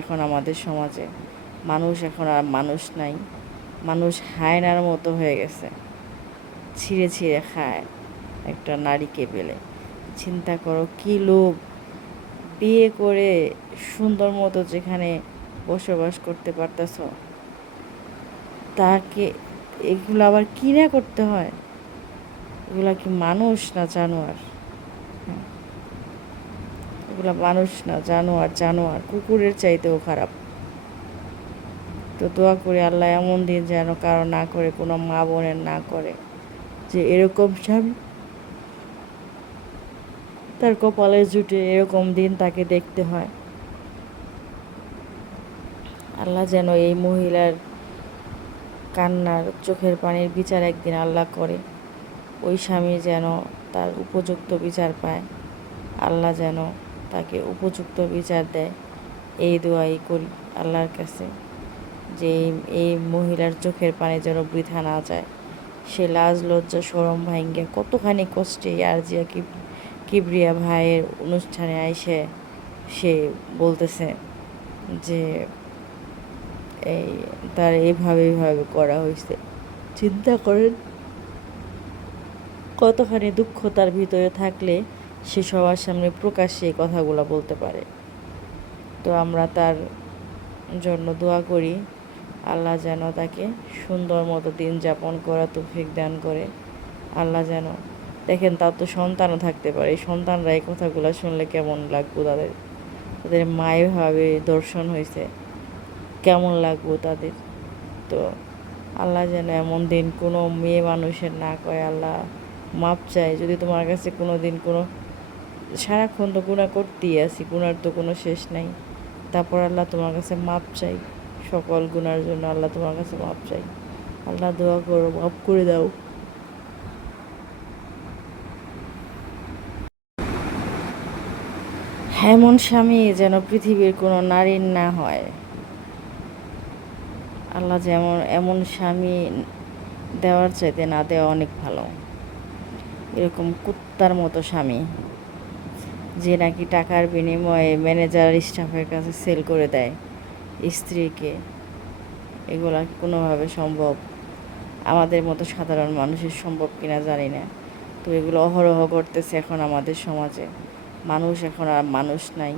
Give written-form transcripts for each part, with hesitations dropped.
এখন আমাদের সমাজে মানুষ এখন আর মানুষ নাই, মানুষ হায়নার মতো হয়ে গেছে, ছিঁড়ে ছিঁড়ে খায় একটা নারীকে পেলে। চিন্তা করো কি লোভ, বিয়ে করে সুন্দর মতো যেখানে বসবাস করতে পারতেছ, তাকে এগুলো আবার কিনা করতে হয়? এগুলা কি মানুষ না জানোয়ার? হ্যাঁ, এগুলা মানুষ না জানোয়ার, জানোয়ার কুকুরের চাইতেও খারাপ। তো দোয়া করি আল্লাহ এমন দিন যেন কারো না করে, কোনো মা বোনের না করে, যে এরকম স্বামী তার কপালে জুটে এরকম দিন তাকে দেখতে হয়। আল্লাহ যেন এই মহিলার কান্নার চোখের পানির বিচার একদিন আল্লাহ করে, ওই স্বামী যেন তার উপযুক্ত বিচার পায়, আল্লাহ যেন তাকে উপযুক্ত বিচার দেয়। এই দোয়াই করি আল্লাহর কাছে, যে এই মহিলার চোখের পানি যেন বৃথা না যায়। সে লাজ লজ্জা শরম ভাঙ্গে কতখানি কষ্টে আরজিয়া কিবরিয়া ভাইয়ের অনুষ্ঠানে আইসে সে বলতেছে যে এই তার এইভাবে করা হয়েছে। চিন্তা করেন কতখানি দুঃখ তার ভিতরে থাকলে সে সবার সামনে প্রকাশ্যে এই কথাগুলো বলতে পারে। তো আমরা তার জন্য দোয়া করি, আল্লাহ যেন তাকে সুন্দর মতো দিন যাপন করা তৌফিক দান করে। আল্লাহ যেন, দেখেন তার তো সন্তানও থাকতে পারে, এই সন্তানরা এই কথাগুলো শুনলে কেমন লাগবো তাদের, তাদের মায়ের ভাবে দর্শন হয়েছে, কেমন লাগবো তাদের। তো আল্লাহ যেন এমন দিন কোনো মেয়ে মানুষের না কয়, আল্লাহ মাপ চাই যদি তোমার কাছে কোনো দিন কোনো, সারাক্ষণ তো গুণা করতেই আছি, গুণার তো কোনো শেষ নাই, তারপর আল্লাহ তোমার কাছে মাপ চাই, সকল গুণার জন্য আল্লাহ তোমার কাছে মাপ চাই। আল্লাহ দোয়া করো, মাপ করে দাও। এমন স্বামী যেন পৃথিবীর কোনো নারীর না হয়। আল্লাহ যেমন এমন স্বামী দেওয়ার চাইতে না দেওয়া অনেক ভালো। এরকম কুত্তার মতো স্বামী, যে নাকি টাকার বিনিময়ে ম্যানেজার স্টাফের কাছে সেল করে দেয় স্ত্রীকে, এগুলা কোনোভাবে সম্ভব? আমাদের মতো সাধারণ মানুষের সম্ভব কিনা জানি না। তো এগুলো অহরহ করতেছে এখন আমাদের সমাজে। মানুষ এখন আর মানুষ নাই,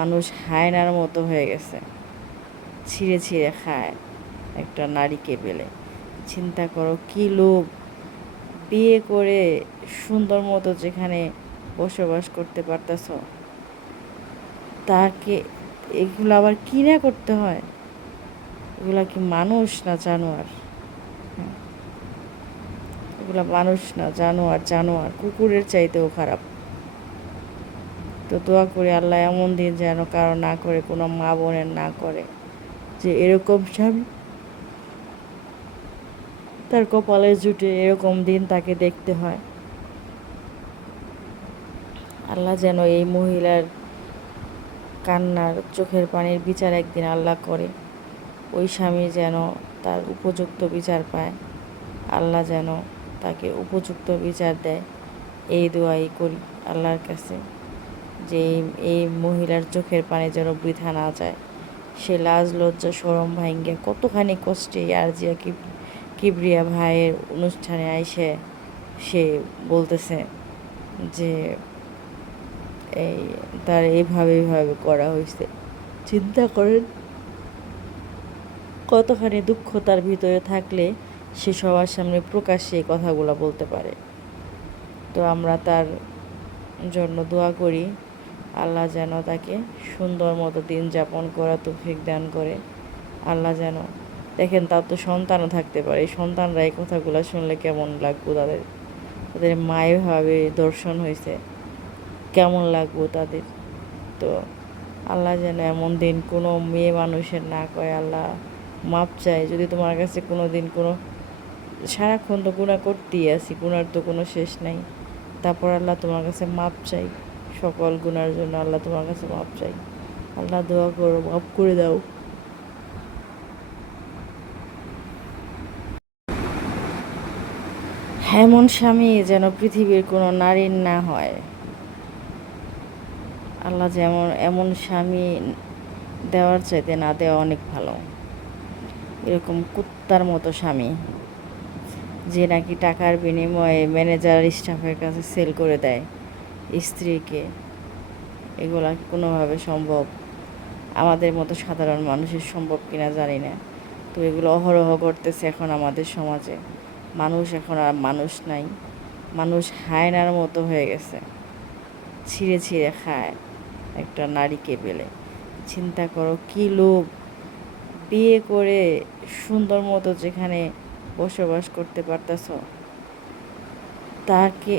মানুষ হায়নার মতো হয়ে গেছে, ছিঁড়ে ছিঁড়ে খায় একটা নারীকে পেলে। চিন্তা করো কি লোভ, বিয়ে করে সুন্দর মতো যেখানে বসবাস করতে পারতেছ, তাকে এগুলো আবার কিনা করতে হয়? এগুলা কি মানুষ না জানোয়ার? হ্যাঁ, এগুলা মানুষ না জানোয়ার, জানোয়ার কুকুরের চাইতেও খারাপ। তো দোয়া করি আল্লাহ এমন দিন যেন কারো না করে, কোনো মা বোনের না করে, যে এরকম স্বামী তার কপালে জুটে এরকম দিন তাকে দেখতে হয়। আল্লাহ যেন এই মহিলার কান্নার চোখের পানির বিচার একদিন আল্লাহ করে, ওই স্বামী যেন তার উপযুক্ত বিচার পায়, আল্লাহ যেন তাকে উপযুক্ত বিচার দেয়। এই দোয়াই করি আল্লাহর কাছে, যে এই মহিলার চোখের পানি যেন বৃথা না যায়। সে লাজ লজ্জা শরম ভাঙ্গে কতখানি কষ্টে আরজিয়া কিবরিয়া ভাইয়ের অনুষ্ঠানে আইসে সে বলতেছে যে এই তার এইভাবে করা হয়েছে। চিন্তা করেন কতখানি দুঃখ তার ভিতরে থাকলে সে সবার সামনে প্রকাশ্যে এই কথাগুলো বলতে পারে। তো আমরা তার জন্য দোয়া করি, আল্লাহ যেন তাকে সুন্দর মতো দিন যাপন করা তৌফিক দান করে। আল্লাহ যেন, দেখেন তার তো সন্তানও থাকতে পারে, এই সন্তানরা এই কথাগুলো শুনলে কেমন লাগবো তাদের, তাদের মায়ের ভাবে দর্শন হয়েছে, কেমন লাগবো তাদের। তো আল্লাহ যেন এমন দিন কোনো মেয়ে মানুষের না কয়, আল্লাহ মাপ চাই যদি তোমার কাছে কোনো দিন কোনো, সারাক্ষণ তো গুণা করতেই আছি, গুণার তো কোনো শেষ নাই, তারপর আল্লাহ তোমার কাছে মাপ চাই, সকল গুণার জন্য আল্লাহ তোমার কাছে মাপ চাই। আল্লাহ দোয়া করো, মাপ করে দাও। এমন স্বামী যেন পৃথিবীর কোনো নারীর না হয়। আল্লাহ যেমন এমন স্বামী দেওয়ার চাইতে না দেওয়া অনেক ভালো। এরকম কুত্তার মতো স্বামী যে নাকি টাকার বিনিময়ে ম্যানেজার স্টাফের কাছে সেল করে দেয় স্ত্রীকে, এগুলা কোনোভাবে সম্ভব? আমাদের মতো সাধারণ মানুষের সম্ভব কিনা জানি না। তো এগুলো অহরহ করতেছে এখন আমাদের সমাজে। মানুষ এখন আর মানুষ নাই, মানুষ হায়নার মতো হয়ে গেছে, ছিঁড়ে ছিঁড়ে খায় একটা নারীকে পেলে। চিন্তা করো কী লোভ! বিয়ে করে সুন্দর মতো যেখানে বসবাস করতে পারতেছ, তাকে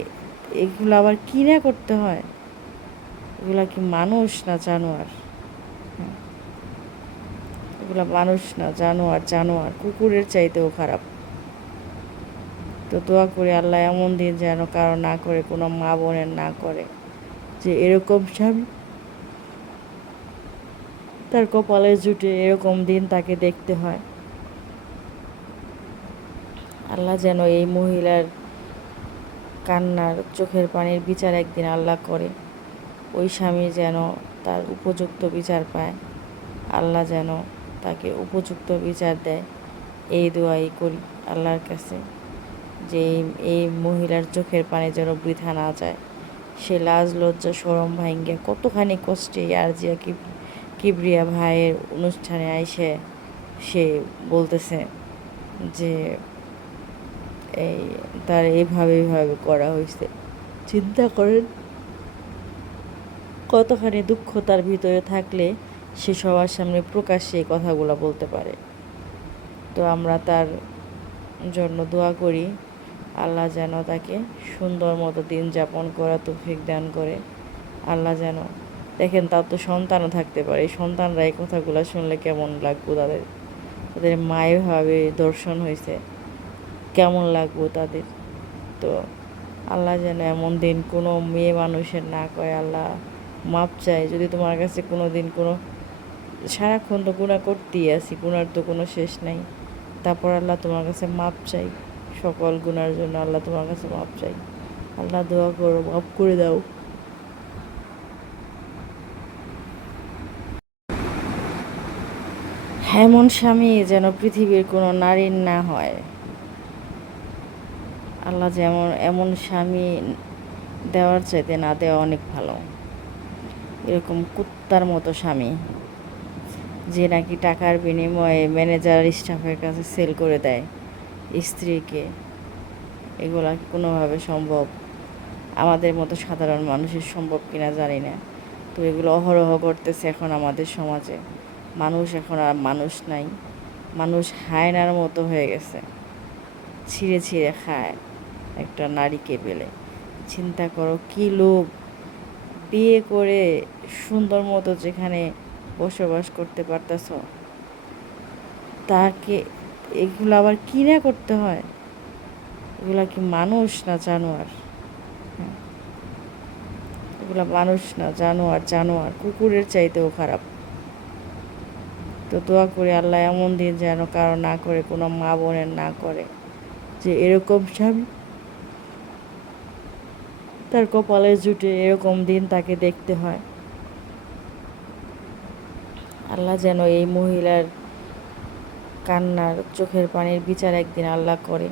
এগুলো আবার কিনা করতে হয়? এগুলা কি মানুষ না জানোয়ার? হ্যাঁ, এগুলা মানুষ না জানোয়ার, জানোয়ার কুকুরের চাইতেও খারাপ। তো দোয়া করি আল্লাহ এমন দিন যেন কারো না করে, কোনো মা বোনের না করে, যে এরকম স্বামী তার কপালে জুটে এরকম দিন তাকে দেখতে হয়। আল্লাহ যেন এই মহিলার কান্নার চোখের পানির বিচার একদিন আল্লাহ করে। ওই স্বামী যেন তার উপযুক্ত বিচার পায়, আল্লাহ যেন তাকে উপযুক্ত বিচার দেয়। এই দোয়াই করি আল্লাহর কাছে, যে এই মহিলার চোখের পানি যেন বৃথা না যায়। সে লাজ লজ্জা শরম ভাঙ্গে কতখানি কষ্টে আরজিয়া কিবরিয়া ভাইয়ের অনুষ্ঠানে আইসে সে বলতেছে যে এই তার এইভাবে করা হয়েছে। চিন্তা করেন কতখানি দুঃখ তার ভিতরে থাকলে সে সবার সামনে প্রকাশ্যে এই কথাগুলো বলতে পারে। তো আমরা তার জন্য দোয়া করি, আল্লাহ যেন তাকে সুন্দর মতো দিন যাপন করা তৌফিক দান করে। আল্লাহ যেন, দেখেন তার তো সন্তানও থাকতে পারে, এই সন্তানরা এই কথাগুলো শুনলে কেমন লাগবো তাদের, তাদের মায়ের ভাবে দর্শন হয়েছে, কেমন লাগবো তাদের। তো আল্লাহ যেন এমন দিন কোনো মেয়ে মানুষের না করে। আল্লাহ মাপ চাই যদি তোমার কাছে কোনো দিন কোনো, সারাক্ষণ তো গুনাহ করতেই আছি, গুনার তো কোনো শেষ নাই। তারপর আল্লাহ তোমার কাছে মাপ চাই, সকল গুনার জন্য আল্লাহ তোমার কাছে মাপ চাই। আল্লাহ দোয়া করো, মাফ করে দাও। এমন স্বামী যেন পৃথিবীর কোনো নারীর না হয়। আল্লাহ যেমন এমন স্বামী দেওয়ার চাইতে না দেওয়া অনেক ভালো। এরকম কুত্তার মতো স্বামী যে নাকি টাকার বিনিময়ে ম্যানেজার স্টাফের কাছে সেল করে দেয় স্ত্রীকে, এগুলা কোনোভাবে সম্ভব? আমাদের মতো সাধারণ মানুষের সম্ভব কিনা জানি না। তো এগুলো অহরহ করতেছে এখন আমাদের সমাজে। মানুষ এখন আর মানুষ নাই, মানুষ হায়নার মতো হয়ে গেছে, ছিঁড়ে ছিঁড়ে খায় একটা নারীকে পেলে। চিন্তা করো কী লোভ! বিয়ে করে সুন্দর মতো যেখানে বসবাস করতে পারতেছ, তাকে এগুলো আবার কিনা করতে হয়? এগুলা কি মানুষ না জানোয়ার? হ্যাঁ, এগুলা মানুষ না জানোয়ার, জানোয়ার কুকুরের চাইতেও খারাপ। তো দোয়া করি আল্লাহ এমন দিন যেন কারো না করে, কোনো মা বোনের না করে, যে এরকম স্বামী তার কপালে জুটে এরকম দিন তাকে দেখতে হয়। আল্লাহ যেন এই মহিলার কান্নার চোখের পানির বিচার একদিন আল্লাহ করে।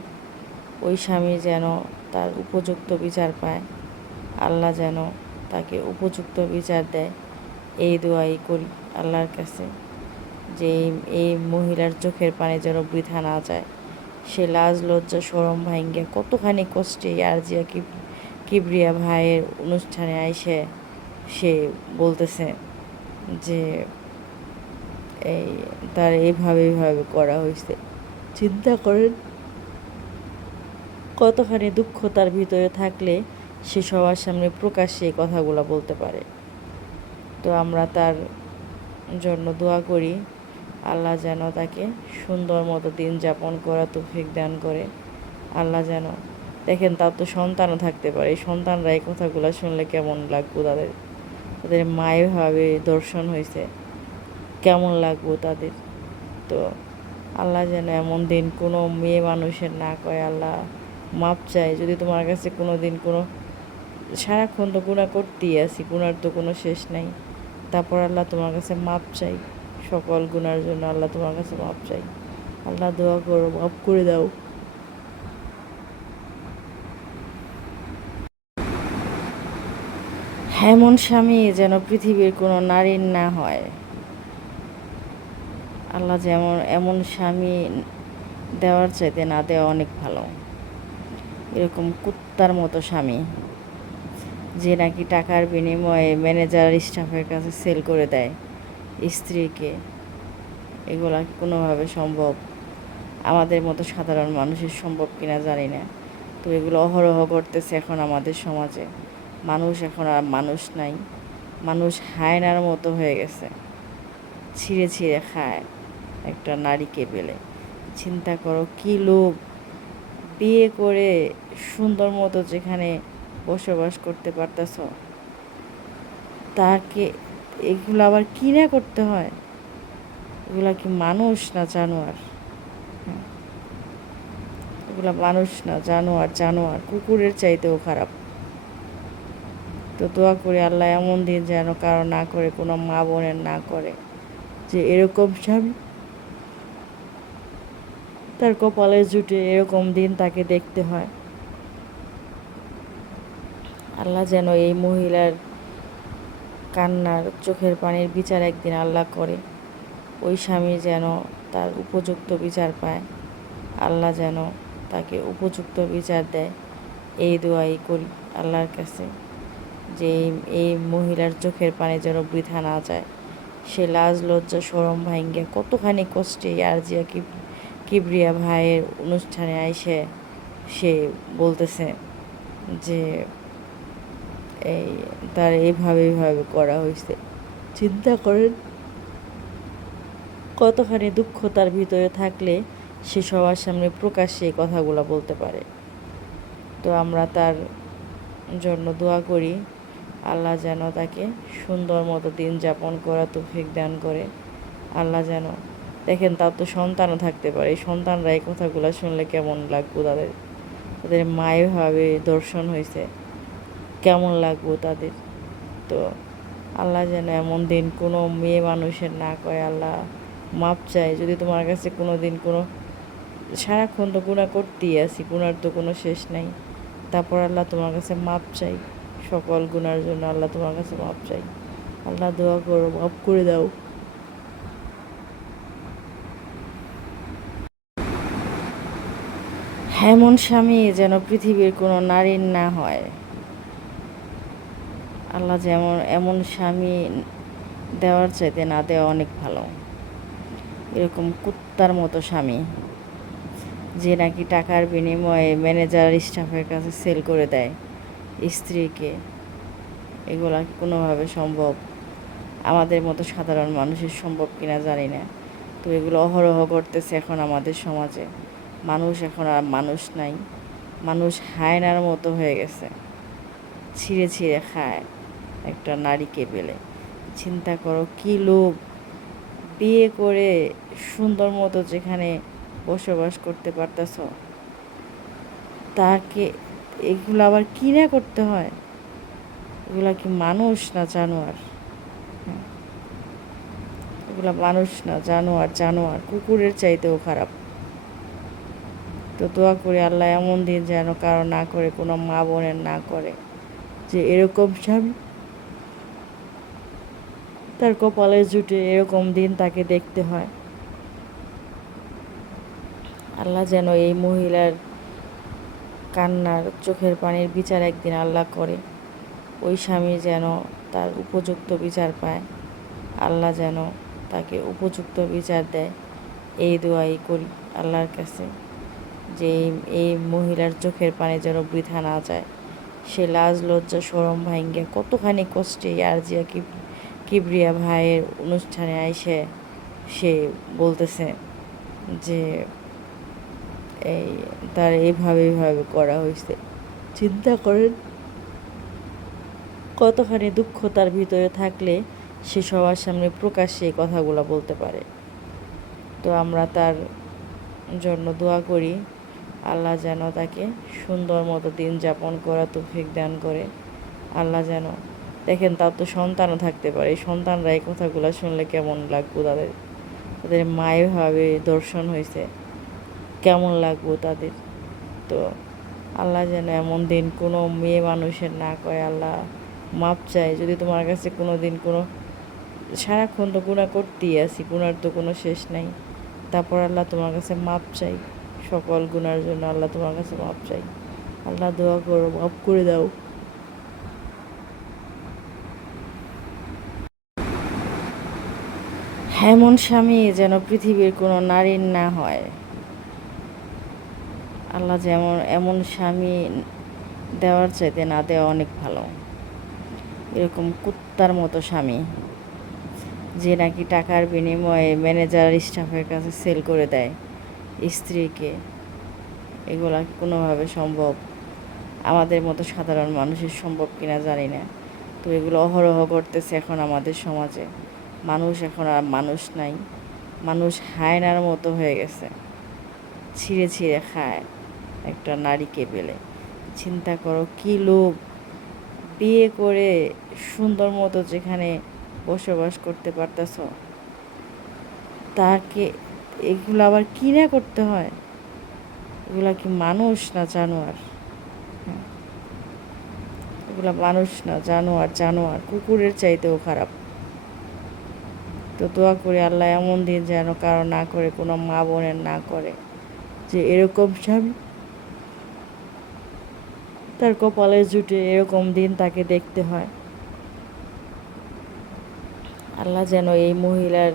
ওই স্বামী যেন তার উপযুক্ত বিচার পায়, আল্লাহ যেন তাকে উপযুক্ত বিচার দেয়। এই দোয়াই করি আল্লাহর কাছে, যে এই মহিলার চোখের পানি যেন বৃথা না যায়। সে লাজ লজ্জা শরম ভাঙ্গে কতখানি কষ্টে আরজিয়া কিবরিয়া ভাইয়ের অনুষ্ঠানে আইসে সে বলতেছে যে এই তার এইভাবে করা হয়েছে। চিন্তা করেন কতখানি দুঃখ তার ভিতরে থাকলে সে সবার সামনে প্রকাশ্যে এই কথাগুলো বলতে পারে। তো আমরা তার জন্য দোয়া করি, আল্লাহ যেন তাকে সুন্দর মতো দিন যাপন করা তৌফিক দান করে। আল্লাহ যেন, দেখেন তার তো সন্তানও থাকতে পারে, এই সন্তানরা এই কথাগুলো শুনলে কেমন লাগবো তাদের, তাদের মায়ের ভাবে দর্শন হয়েছে, কেমন লাগবো তাদের। তো আল্লাহ যেন এমন দিন কোনো মেয়ে মানুষের না করে। আল্লাহ মাপ চাই যদি তোমার কাছে কোনো দিন কোনো, সারাক্ষণ তো গুনাহ করতেই আছি, গুনার তো কোনো শেষ নাই। তারপর আল্লাহ তোমার কাছে মাপ চাই। সকল গুনার জন্য আল্লাহ তোমার কাছে মাপ চাই। আল্লাহ দোয়া করো, মাফ করে দাও। এমন স্বামী যেন পৃথিবীর কোনো নারীর না হয়। আল্লাহ যেমন এমন স্বামী দেওয়ার চাইতে না দেওয়া অনেক ভালো। এরকম কুত্তার মতো স্বামী যে নাকি টাকার বিনিময়ে ম্যানেজার স্টাফের কাছে সেল করে দেয় স্ত্রীকে, এগুলা কোনোভাবে সম্ভব? আমাদের মতো সাধারণ মানুষের সম্ভব কিনা জানি না। তো এগুলো অহরহ করতেছে এখন আমাদের সমাজে। মানুষ এখন আর মানুষ নাই, মানুষ হায়নার মতো হয়ে গেছে, ছিঁড়ে ছিঁড়ে খায় একটা নারীকে পেলে। চিন্তা করো কী লোভ! বিয়ে করে সুন্দর মতো যেখানে বসবাস করতে পারতেছ, তাকে এগুলো আবার কিনা করতে হয়? এগুলা কি মানুষ না জানোয়ার? এগুলা মানুষ না জানোয়ার, জানোয়ার কুকুরের চাইতেও খারাপ। তো দোয়া করে আল্লাহ এমন দিন যেন কারো না করে, কোনো মা বোনের না করে, যে এরকম স্বামী তার কপালে জুটে এরকম দিন তাকে দেখতে হয়। আল্লাহ যেন এই মহিলার কান্নার চোখের পানির বিচার একদিন আল্লাহ করে। ওই স্বামী যেন তার উপযুক্ত বিচার পায়, আল্লাহ যেন তাকে উপযুক্ত বিচার দেয়। এই দোয়াই করি আল্লাহর কাছে, যে এই মহিলার চোখের পানি যেন বৃথা না যায়। সে লাজ লজ্জা শরম ভাঙ্গে কতখানি কষ্টে আরজিয়া কিবরিয়া ভাইয়ের অনুষ্ঠানে আইসে সে বলতেছে যে এই তার এইভাবে করা হয়েছে। চিন্তা করেন কতখানি দুঃখ তার ভিতরে থাকলে সে সবার সামনে প্রকাশ্যে এই কথাগুলো বলতে পারে। তো আমরা তার জন্য দোয়া করি, আল্লাহ যেন তাকে সুন্দর মতো দিন যাপন করা তৌফিক দান করে। আল্লাহ যেন, দেখেন তার তো সন্তানও থাকতে পারে, এই সন্তানরা এই কথাগুলো শুনলে কেমন লাগবো তাদের, তাদের মায়ের ভাবে দর্শন হয়েছে, কেমন লাগবো তাদের। তো আল্লাহ যেন এমন দিন কোনো মেয়ে মানুষের না করে। আল্লাহ মাপ চাই, যদি তোমার কাছে কোনো দিন কোনো, সারাক্ষণ তো গুনাহ করতেই আছি, গুনার তো কোনো শেষ নাই। তারপর আল্লাহ তোমার কাছে মাপ চাই, সকল গুনার জন্য আল্লাহ তোমার কাছে মাপ চাই। আল্লাহ দোয়া করো, মাফ করে দাও। এমন স্বামী যেন পৃথিবীর কোনো নারীর না হয়। আল্লাহ যেমন এমন স্বামী দেওয়ার চাইতে না দেওয়া অনেক ভালো। এরকম কুত্তার মতো স্বামী যে নাকি টাকার বিনিময়ে ম্যানেজার স্টাফের কাছে সেল করে দেয় স্ত্রীকে, এগুলা কোনোভাবে সম্ভব? আমাদের মতো সাধারণ মানুষের সম্ভব কিনা জানি না। তো এগুলো অহরহ করতেছে এখন আমাদের সমাজে। মানুষ এখন আর মানুষ নাই, মানুষ হায়নার মতো হয়ে গেছে, ছিঁড়ে ছিঁড়ে খায় একটা নারীকে পেলে। চিন্তা করো কী লোভ! বিয়ে করে সুন্দর মতো যেখানে বসবাস করতে পারতেছ, তাকে এগুলো আবার কিনা করতে হয়? এগুলা কি মানুষ না জানোয়ার? এগুলা মানুষ না জানোয়ার, জানোয়ার কুকুরের চাইতেও খারাপ। তো দোয়া করে আল্লাহ এমন দিন যেন কারো না করে, কোনো মা বোনের না করে, যে এরকম স্বামী তার কপালে জুটে এরকম দিন তাকে দেখতে হয়। আল্লাহ যেন এই মহিলার কান্নার চোখের পানির বিচার একদিন আল্লাহ করে। ওই স্বামী যেন তার উপযুক্ত বিচার পায়, আল্লাহ যেন তাকে উপযুক্ত বিচার দেয়। এই দোয়াই করি আল্লাহর কাছে, যে এই মহিলার চোখের পানি যেন বৃথা না যায়। সে লাজ লজ্জা শরম ভাঙ্গে কতখানি কষ্টে আরজিয়া কিবরিয়া ভাইয়ের অনুষ্ঠানে আইসে সে বলতেছে যে এই তার এইভাবে করা হয়েছে। চিন্তা করেন কতখানি দুঃখ তার ভিতরে থাকলে সে সবার সামনে প্রকাশ্যে এই কথাগুলো বলতে পারে। তো আমরা তার জন্য দোয়া করি, আল্লাহ যেন তাকে সুন্দর মতো দিন যাপন করা তৌফিক দান করে। আল্লাহ যেন দেখেন তার তো সন্তানও থাকতে পারে, এই সন্তানরা এই কথাগুলো শুনলে কেমন লাগবো তাদের, তাদের মায়ের ভাবে দর্শন হয়েছে, কেমন লাগবো তাদের। তো আল্লাহ যেন এমন দিন কোনো মেয়ে মানুষের না কয়, আল্লাহ মাপ চাই যদি তোমার কাছে কোনো দিন কোনো, সারাক্ষণ তো গুণা করতেই আছি, গুণার তো কোনো শেষ নাই, তারপর আল্লাহ তোমার কাছে মাপ চাই, সকল গুনার জন্য আল্লাহ তোমার কাছে মাপ চাই। আল্লাহ দোয়া করো, মাফ করে দাও। এমন স্বামী যেন পৃথিবীর কোনো নারীর না হয়। আল্লাহ যেমন এমন স্বামী দেওয়ার চাইতে না দেওয়া অনেক ভালো। এরকম কুত্তার মতো স্বামী যে নাকি টাকার বিনিময়ে ম্যানেজার স্টাফের কাছে সেল করে দেয় স্ত্রীকে, এগুলা কোনোভাবে সম্ভব? আমাদের মতো সাধারণ মানুষের সম্ভব কিনা জানি না। তো এগুলো অহরহ করতেছে এখন আমাদের সমাজে। মানুষ এখন আর মানুষ নাই, মানুষ হায়নার মতো হয়ে গেছে, ছিঁড়ে ছিঁড়ে খায় একটা নারীকে পেলে। চিন্তা করো কী লোভ, বিয়ে করে সুন্দর মতো যেখানে বসবাস করতে পারতেছ, তাকে এগুলো আবার কিনা করতে হয়? এগুলা কি মানুষ না জানোয়ার? হ্যাঁ, এগুলা মানুষ না জানোয়ার, জানোয়ার কুকুরের চাইতেও খারাপ। তো দোয়া করে আল্লাহ এমন দিন যেন কারো না করে, কোনো মা বোনের না করে, যে এরকম স্বামী তার কপালে জুটে এরকম দিন তাকে দেখতে হয়। আল্লাহ যেন এই মহিলার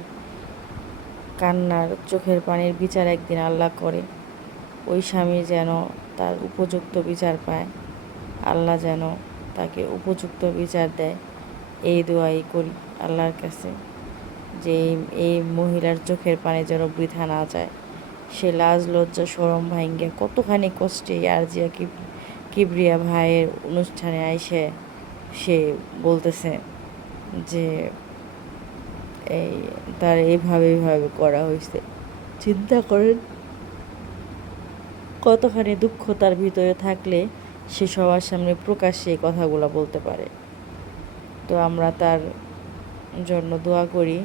কান্নার চোখের পানির বিচার একদিন আল্লাহ করে, ওই স্বামী যেন তার উপযুক্ত বিচার পায়, আল্লাহ যেন তাকে উপযুক্ত বিচার দেয়। এই দোয়াই করি আল্লাহর কাছে, যে এই মহিলার চোখের পানি যেন বৃথা না যায়। সে লাজ লজ্জা শরম ভাঙ্গে কতখানি কষ্টে আরজিয়া কিবরিয়া ভাইয়ের অনুষ্ঠানে আইসে সে বলতেছে যে এই তার এইভাবে করা হয়েছে। চিন্তা করেন কতখানি দুঃখ তার ভিতরে থাকলে সে সবার সামনে প্রকাশ্যে এই কথাগুলো বলতে পারে। তো আমরা তার জন্য দোয়া করি,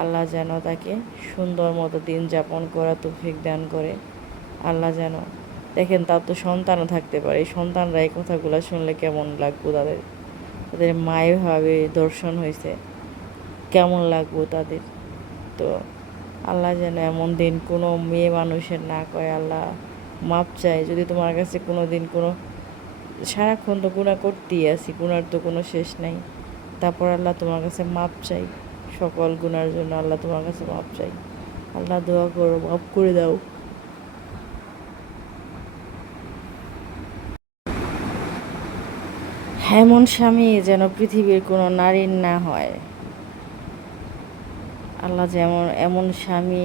আল্লাহ যেন তাকে সুন্দর মতো দিন যাপন করা তৌফিক দান করে। আল্লাহ যেন, দেখেন তার তো সন্তানও থাকতে পারে, এই সন্তানরা এই কথাগুলো শুনলে কেমন লাগবো তাদের, তাদের মায়ের ভাবে দর্শন হয়েছে, কেমন লাগবো তাদের। তো আল্লাহ যেন এমন দিন কোনো মেয়ে মানুষের না কয়, আল্লাহ মাপ চাই যদি তোমার কাছে কোনো দিন কোনো, সারাক্ষণ তো গুণা করতেই আছি, গুণার তো কোনো শেষ নাই, তারপর আল্লাহ তোমার কাছে মাপ চাই, সকল গুনার জন্য আল্লাহ তোমার কাছে মাপ চাই। আল্লাহ দোয়া করো, মাফ করে দাও। এমন স্বামী যেন পৃথিবীর কোনো নারীর না হয়। আল্লাহ যেমন এমন স্বামী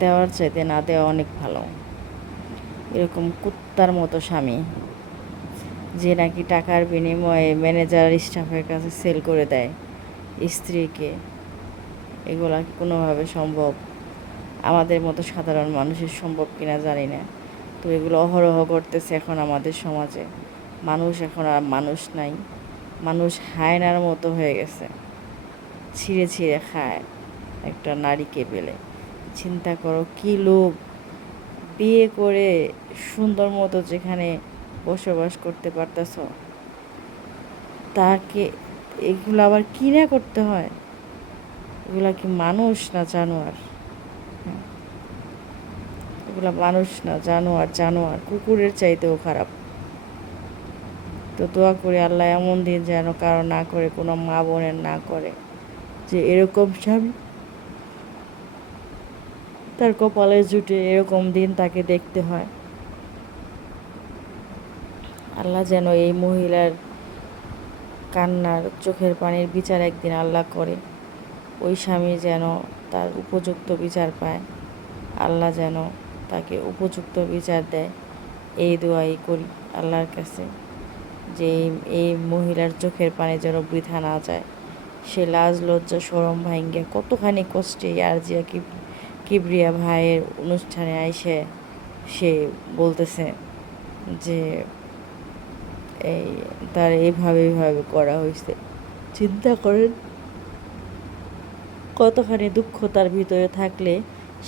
দেওয়ার চাইতে না দেওয়া অনেক ভালো। এরকম কুত্তার মতো স্বামী যে নাকি টাকার বিনিময়ে ম্যানেজার স্টাফের কাছে সেল করে দেয় স্ত্রীকে, এগুলা কোনোভাবে সম্ভব? আমাদের মতো সাধারণ মানুষের সম্ভব কিনা জানি না। তো এগুলো অহরহ করতেছে এখন আমাদের সমাজে। মানুষ এখন আর মানুষ নাই, মানুষ হায়নার মতো হয়ে গেছে, ছিঁড়ে ছিঁড়ে খায় একটা নারীকে পেলে। চিন্তা করো কী লোভ, বিয়ে করে সুন্দর মতো যেখানে বসবাস করতে পারতেছ, তাকে এগুলো আবার কিনা করতে হয়? এগুলা কি মানুষ না জানোয়ার? হ্যাঁ, এগুলা মানুষ না জানোয়ার, জানোয়ার কুকুরের চাইতেও খারাপ। তো দোয়া করে আল্লাহ এমন দিন যেন কারো না করে, কোনো মা বোনের না করে, যে এরকম স্বামী তার কপালে জুটে এরকম দিন তাকে দেখতে হয়। আল্লাহ যেন এই মহিলার কান্নার চোখের পানির বিচার একদিন আল্লাহ করে, ওই স্বামী যেন তার উপযুক্ত বিচার পায়, আল্লাহ যেন তাকে উপযুক্ত বিচার দেয়। এই দোয়াই করি আল্লাহর কাছে, যে এই মহিলার চোখের পানি যেন বৃথা না যায়। সে লাজ লজ্জা শরম ভাঙ্গে কতখানি কষ্টে আরজিয়া কিবরিয়া ভাইয়ের অনুষ্ঠানে আইসে সে বলতেছে যে এই তার এইভাবে করা হয়েছে। চিন্তা করেন কতখানি দুঃখ তার ভিতরে থাকলে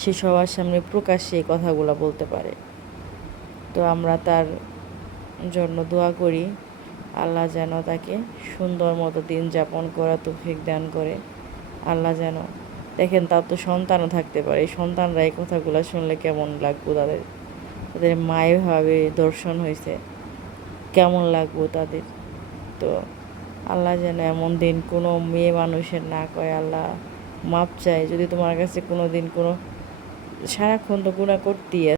সে সবার সামনে প্রকাশ্যে এই কথাগুলো বলতে পারে। তো আমরা তার জন্য দোয়া করি, আল্লাহ যেন তাকে সুন্দর মতো দিন যাপন করা তৌফিক দান করে। আল্লাহ যেন, দেখেন তার তো সন্তানও থাকতে পারে, এই সন্তানরা এই কথাগুলো শুনলে কেমন লাগবো তাদের, তাদের মায়েভাবে দর্শন হয়েছে, কেমন লাগবো তাদের। তো আল্লাহ যেন এমন দিন কোনো মেয়ে মানুষের না করে। আল্লাহ মাপ চাই যদি তোমার কাছে কোনো দিন কোনো, সারাক্ষণ তো গুনাহ করতেই